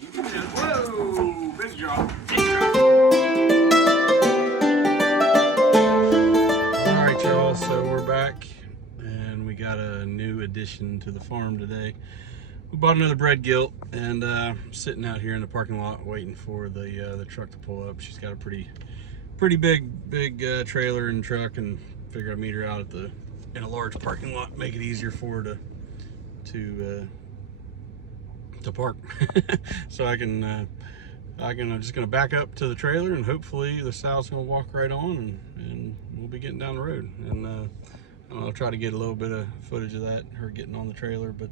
You can do it. Whoa! Big drop. Big drop. Alright, y'all. So we're back. And we got a new addition to the farm today. We bought another Bred Gilt, and sitting out here in the parking lot waiting for the truck to pull up. She's got a pretty big trailer and truck, and figure I'd meet her out in a large parking lot, make it easier for her to park. So I'm just gonna back up to the trailer, and hopefully the sow's gonna walk right on, and we'll be getting down the road. And I'll try to get a little bit of footage of that, her getting on the trailer, but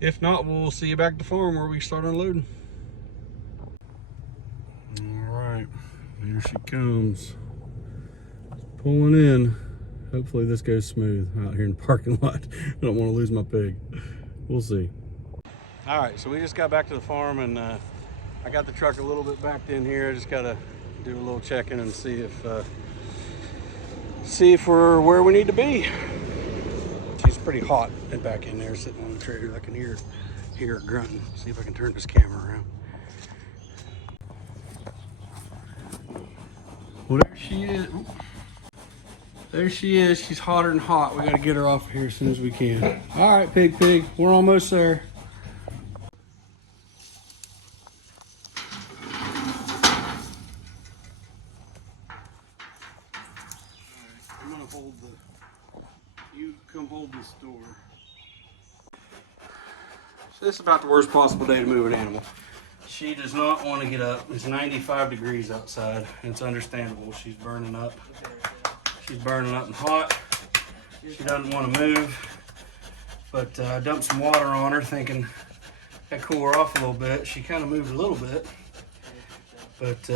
if not, we'll see you back at the farm where we start unloading. All right, here she comes, pulling in. Hopefully this goes smooth out here in the parking lot. I don't want to lose my pig. We'll see. All right, so we just got back to the farm, and I got the truck a little bit backed in here. I just got to do a little checking and see if we're where we need to be. She's pretty hot and back in there sitting on the trailer. I can hear her grunting. See if I can turn this camera around. Well, there she is. Ooh. There she is. She's hotter than hot. We got to get her off of here as soon as we can. All right, pig. We're almost there. I'm gonna you come hold this door. So this is about the worst possible day to move an animal. She does not want to get up. It's 95 degrees outside, and it's understandable. She's burning up. She's burning up and hot. She doesn't want to move, but I dumped some water on her thinking that'd cool her off a little bit. She kind of moved a little bit, but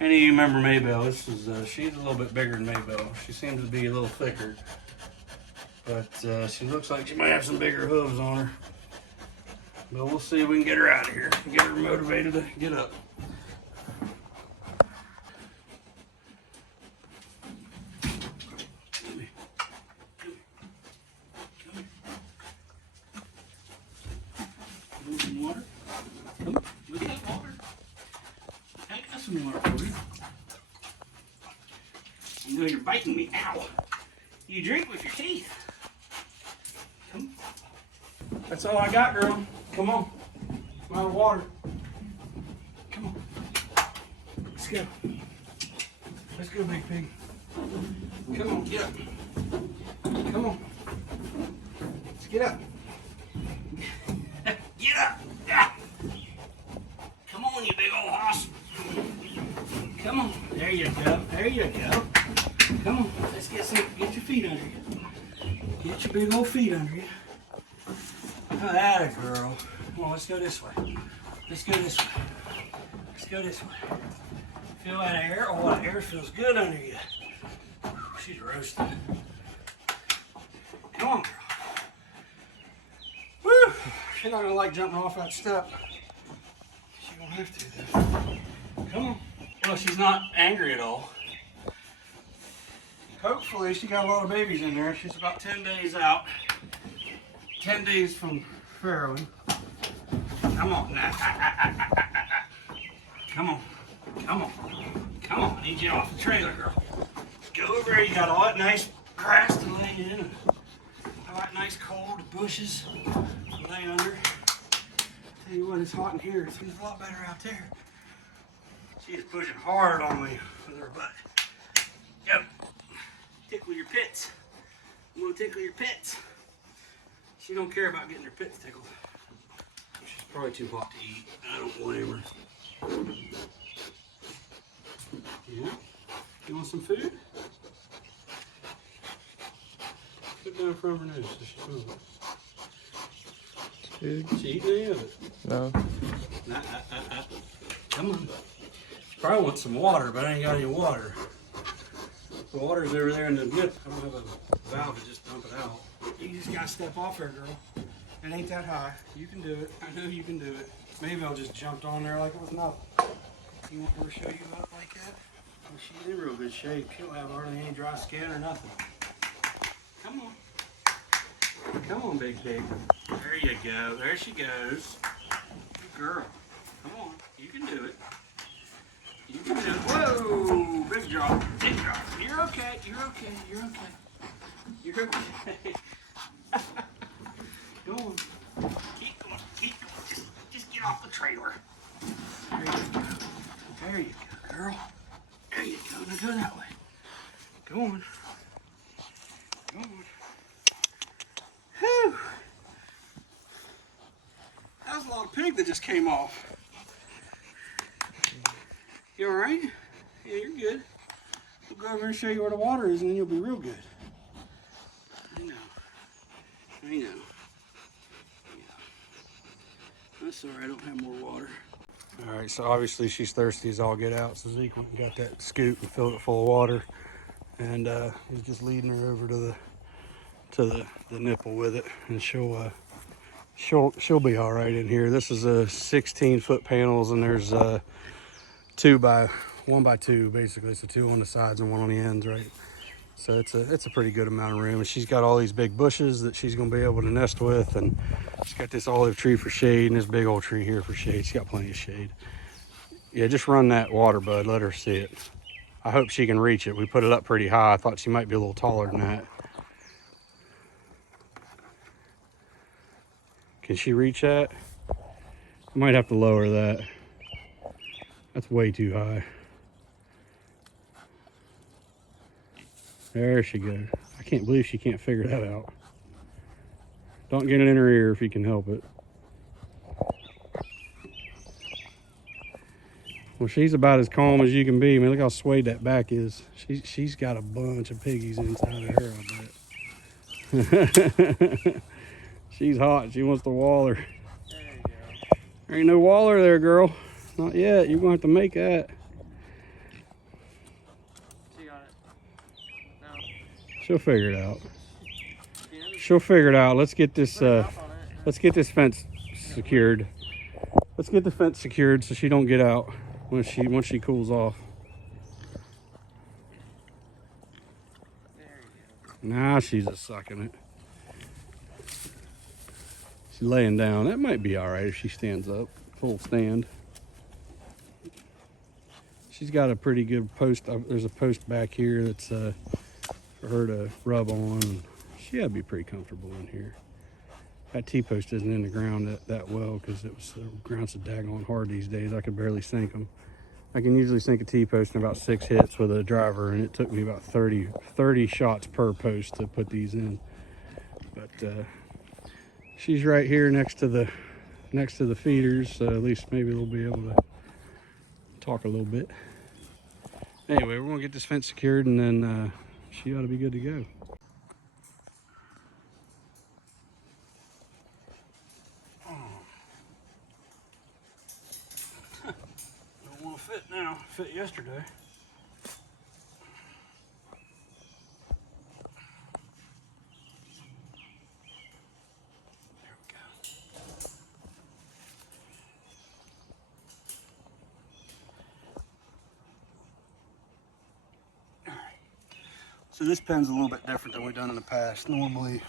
any of you remember Maybelle? She's a little bit bigger than Maybelle. She seems to be a little thicker, but she looks like she might have some bigger hooves on her. But we'll see if we can get her out of here and get her motivated to get up. Come here. Want some water? Come on, look at that water. I got some water for you. You know you're biting me. Ow! You drink with your teeth. Come on. That's all I got, girl. Come on. I'm out of water. Come on. Let's go. Let's go, big pig. Come on, get up. Come on. Let's get up. Get up. Ah. Come on, you big old hoss. Come on. There you go. There you go. Come on. Let's get your feet under you. Get your big old feet under you. Oh, that a girl. Come on, let's go this way. Let's go this way. Let's go this way. Feel that air? Oh, that air feels good under you. She's roasting. Come on, girl. Woo! She's not gonna like jumping off that step. She don't have to, though. Come on. Well, she's not angry at all. Hopefully, she got a lot of babies in there. She's about 10 days out. 10 days from farrowing. Come on now. Come on. Come on. Come on. I need you off the trailer, girl. Go over there. You got all that nice grass to lay in. All that nice cold bushes to lay under. Tell you what, it's hot in here. It feels a lot better out there. She is pushing hard on me with her butt. Yep. Tickle your pits. I'm gonna tickle your pits. She don't care about getting her pits tickled. She's probably too hot to eat. I don't blame her. Yeah? You want some food? Put down in front of her nose so she's moving. Food? She eating any of it? No. Come on. She probably wants some water, but I ain't got any water. The water's over there in the nip. I don't have a valve to just dump it out. You just gotta step off her, girl. It ain't that high. You can do it. I know you can do it. Maybe I'll just jumped on there like it was nothing. You want her to show you up like that? Well, she's in real good shape. She don't have hardly any dry skin or nothing. Come on. Come on, big pig. There you go. There she goes. girl. Come on. You can do it. You can do it. Whoa! Big drop. Big drop. You're okay. You're okay. You're okay. You're okay. Go on. Keep going. Keep going. Just get off the trailer. There you go. There you go, girl. There you go. Now go that way. Go on. Go on. Whew. That was a lot of pig that just came off. You alright? Yeah, you're good. We'll go over and show you where the water is and then you'll be real good. I know. I know. That's alright, I don't have more water. Alright, so obviously she's thirsty as all get out, so Zeke went and got that scoop and filled it full of water. And he's just leading her over to the nipple with it, and she'll be alright in here. This is a 16-foot panels, and there's 1 by 2 basically, so 2 on the sides and 1 on the ends, right? So it's a pretty good amount of room, and she's got all these big bushes that she's gonna be able to nest with, and she's got this olive tree for shade and this big old tree here for shade. She's got plenty of shade. Yeah, just run that water, bud. Let her see it. I hope she can reach it. We put it up pretty high. I thought she might be a little taller than that. Can she reach that? I might have to lower that. That's way too high. There she goes. I can't believe she can't figure that out. Don't get it in her ear if you can help it. Well, she's about as calm as you can be. I mean, look how swayed that back is. She's got a bunch of piggies inside of her, I bet. She's hot. She wants to waller. There you go. There ain't no waller there, girl. Not yet. You're going to have to make that. She got it. No. She'll figure it out. She'll figure it out. Let's get this fence secured. Let's get the fence secured so she don't get out once she cools off. There you go. Now she's just sucking it. She's laying down. That might be all right if she stands up, full stand. She's got a pretty good post. There's a post back here that's for her to rub on. She ought to be pretty comfortable in here. That T-post isn't in the ground that well because the ground's so daggone hard these days. I could barely sink them. I can usually sink a T-post in about 6 hits with a driver, and it took me about 30 shots per post to put these in. But she's right here next to the feeders, so at least maybe they'll be able to talk a little bit. Anyway, we're gonna get this fence secured, and then she ought to be good to go. Don't want to fit now. Fit yesterday. So this pen's a little bit different than we've done in the past. Normally,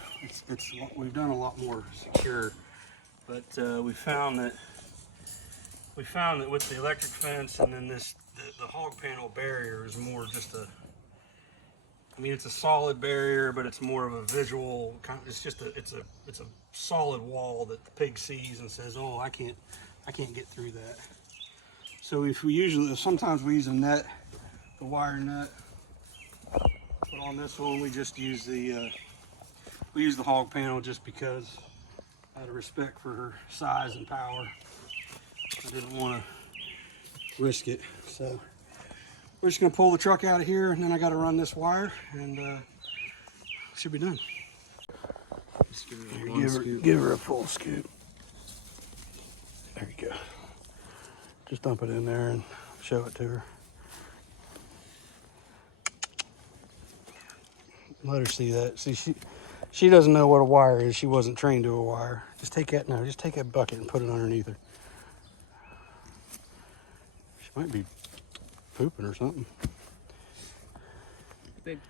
we've done a lot more secure, but we found that with the electric fence and then the hog panel barrier is more just I mean, it's a solid barrier, but it's more of a visual. It's a solid wall that the pig sees and says, "Oh, I can't get through that." So sometimes we use a net, the wire net. But on this one, we just use the hog panel just because out of respect for her size and power. I didn't want to risk it. So we're just gonna pull the truck out of here, and then I got to run this wire, and should be done. Just Give her a full scoop. There you go. Just dump it in there and show it to her. Let her see that. See, she doesn't know what a wire is. She wasn't trained to a wire. Just take that bucket and put it underneath her. She might be pooping or something. Big.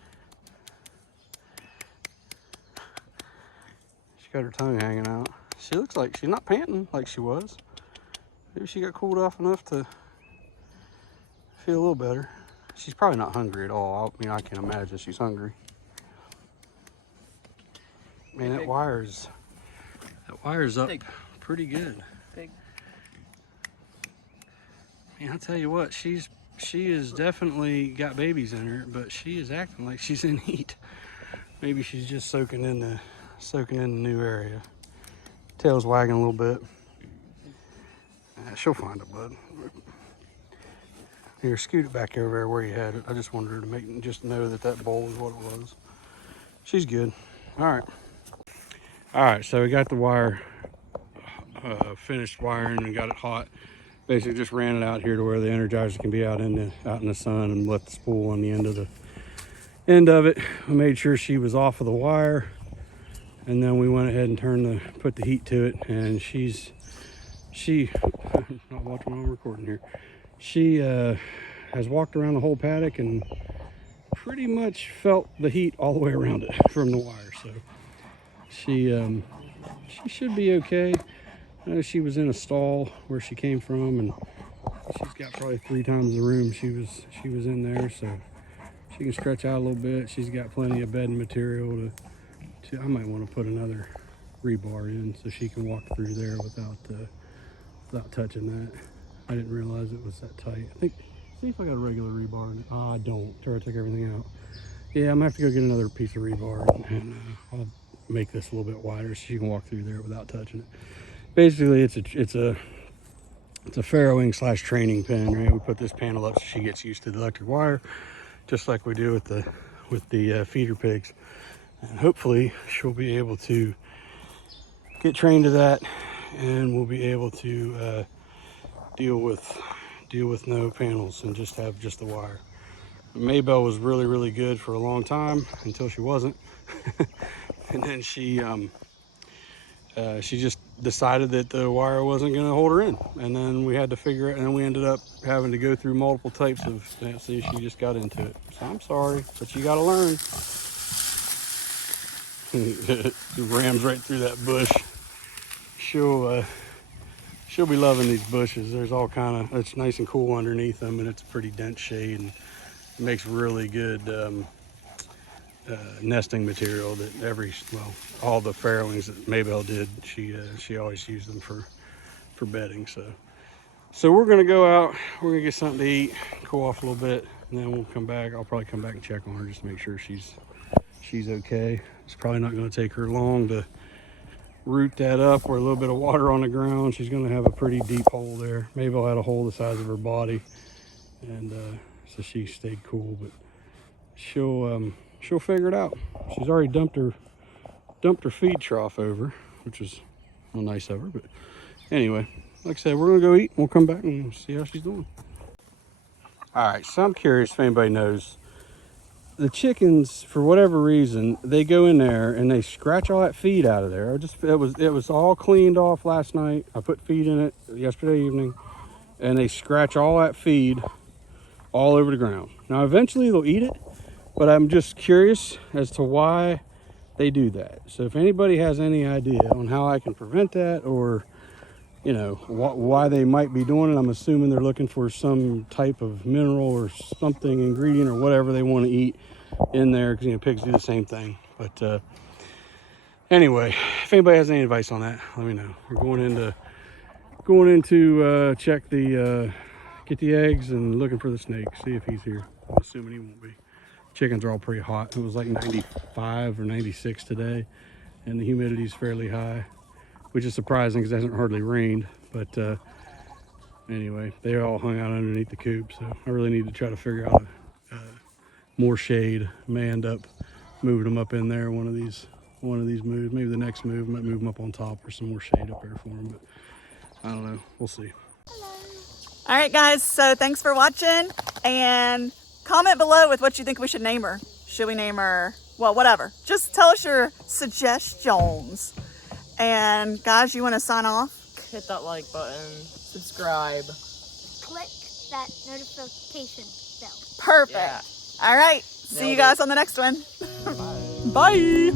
She got her tongue hanging out. She looks like she's not panting like she was. Maybe she got cooled off enough to feel a little better. She's probably not hungry at all. I mean, I can't imagine she's hungry. Man, that wire's up pretty good. Big. Man, I'll tell you what, she has definitely got babies in her, but she is acting like she's in heat. Maybe she's just soaking in the new area. Tail's wagging a little bit. She'll find it, bud. Here, scoot it back over there where you had it. I just wanted her to just know that bowl is what it was. She's good. All right, so we got the wire finished wiring and got it hot. Basically just ran it out here to where the Energizer can be out in the sun, and left the spool on the end of it. We made sure she was off of the wire, and then we went ahead and put the heat to it, and she not watching while I'm recording here. She has walked around the whole paddock and pretty much felt the heat all the way around it from the wire. So she should be okay. I know she was in a stall where she came from, and she's got probably 3 times the room she was in there, so she can stretch out a little bit. She's got plenty of bedding material to I might want to put another rebar in so she can walk through there without touching that. I didn't realize it was that tight. I think, see if I got a regular rebar in it. I don't. Try to take everything out. Yeah, I'm gonna have to go get another piece of rebar, and I'll make this a little bit wider so she can walk through there without touching it. Basically, it's a farrowing / training pin, right? We put this panel up so she gets used to the electric wire, just like we do with the feeder pigs. And hopefully she'll be able to get trained to that, and we'll be able to deal with no panels and just have the wire. Maybelle was really good for a long time until she wasn't. And then she just decided that the wire wasn't going to hold her in, and then we had to figure it, and then we ended up having to go through multiple types of, see, she just got into it. So I'm sorry, but you got to learn. Rams right through that bush. She'll be loving these bushes. There's all kind of, it's nice and cool underneath them, and it's a pretty dense shade, and it makes really good nesting material that all the farrowings that Maybelle did, she always used them for bedding. So we're gonna go out, we're gonna get something to eat, cool off a little bit, and then we'll come back. I'll probably come back and check on her just to make sure she's okay. It's probably not gonna take her long to root that up or a little bit of water on the ground. She's gonna have a pretty deep hole there. Maybelle had a hole the size of her body, and so she stayed cool, but she'll figure it out. She's already dumped her feed trough over, which is nice of her. But anyway, like I said, we're gonna go eat. We'll come back and see how she's doing. All right, so I'm curious if anybody knows. The chickens, for whatever reason, they go in there and they scratch all that feed out of there. It was all cleaned off last night. I put feed in it yesterday evening, and they scratch all that feed all over the ground. Now, eventually they'll eat it, but I'm just curious as to why they do that. So if anybody has any idea on how I can prevent that, or why they might be doing it, I'm assuming they're looking for some type of mineral or something, ingredient or whatever they want to eat in there, because pigs do the same thing. But anyway, if anybody has any advice on that, let me know. We're going into check get the eggs and looking for the snake, see if he's here. I'm assuming he won't be. Chickens are all pretty hot. It was like 95 or 96 today, and the humidity is fairly high, which is surprising because it hasn't hardly rained. But anyway, they all hung out underneath the coop, so I really need to try to figure out more shade. May end up moving them up in there one of these moves. Maybe the next move might move them up on top or some more shade up there for them, but I don't know. We'll see. All right, guys, so thanks for watching, and comment below with what you think we should name her. Should we name her, well, whatever. Just tell us your suggestions. And guys, you want to sign off? Hit that like button, subscribe. Click that notification bell. Perfect. Yeah. All right, see you guys on the next one. Bye.